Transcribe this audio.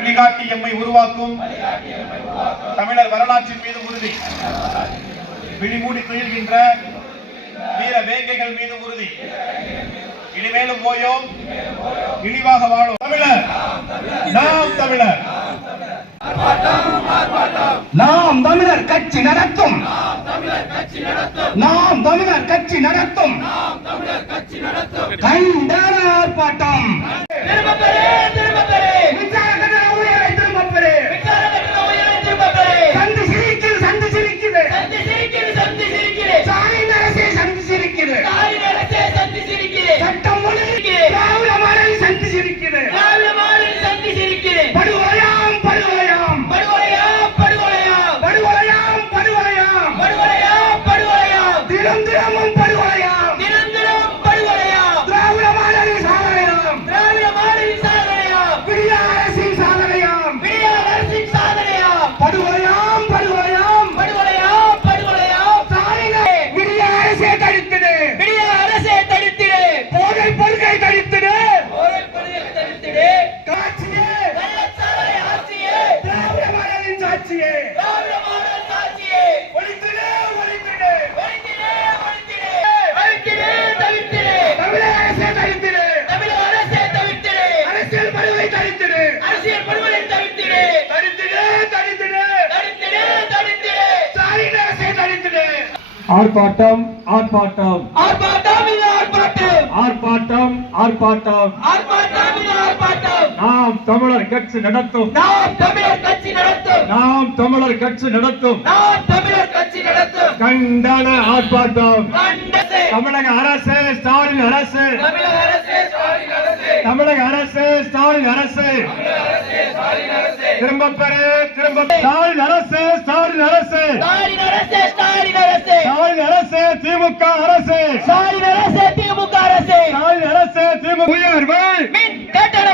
வழிகாட்டி எம்மை உருவாக்கும். தமிழர் வரலாற்றின் மீது உறுதி. விழிமூடி துயில்கின்ற வீர வேங்கைகள் மீது உறுதி. இனிமேலும் ஓயோம் இழிவாக வாழும். தமிழர். நாம் தமிழர். நாம் தமிழர் கட்சி நடத்தும். நாம் தமிழர் கட்சி நடத்தும். கண்டன ஆர்ப்பாட்டம். ஆர்ப்பாட்டம் ஆர்ப்பாட்டம். ஆர்ப்பாட்டம் இது ஆர்ப்பாட்டம். ஆர்ப்பாட்டம் ஆர்ப்பாட்டம். ஆர்ப்பாட்டம் இது ஆர்ப்பாட்டம். நாம் தமிழர் கட்சி நடத்தும். நாம் தமிழர் கட்சி நடத்தும். நாம் தமிழர் கட்சி நடத்தும். நாம் தமிழர் கட்சி நடத்தும். கண்டன ஆர்ப்பாட்டம். தமிழக அரசு ஸ்டாலின் அரசு. தமிழக அரசே ஸ்டாலின் அரசே. தமிழக அரசு ஸ்டாலின் அரசு. திரும்ப பெறு திரும்ப ஸ்டாலின் அரசு ஸ்டாலின் அரசு. ஸ்டாலின் அரசே ஸ்டாலின் அரசே ஸ்டாலின் அரசு திமுக அரசு ஸ்டாலின் அரசே திமுக அரசே ஸ்டாலின் அரசு திமுக உயர்வை மின் கட்டண உயர்வை மின் கட்டண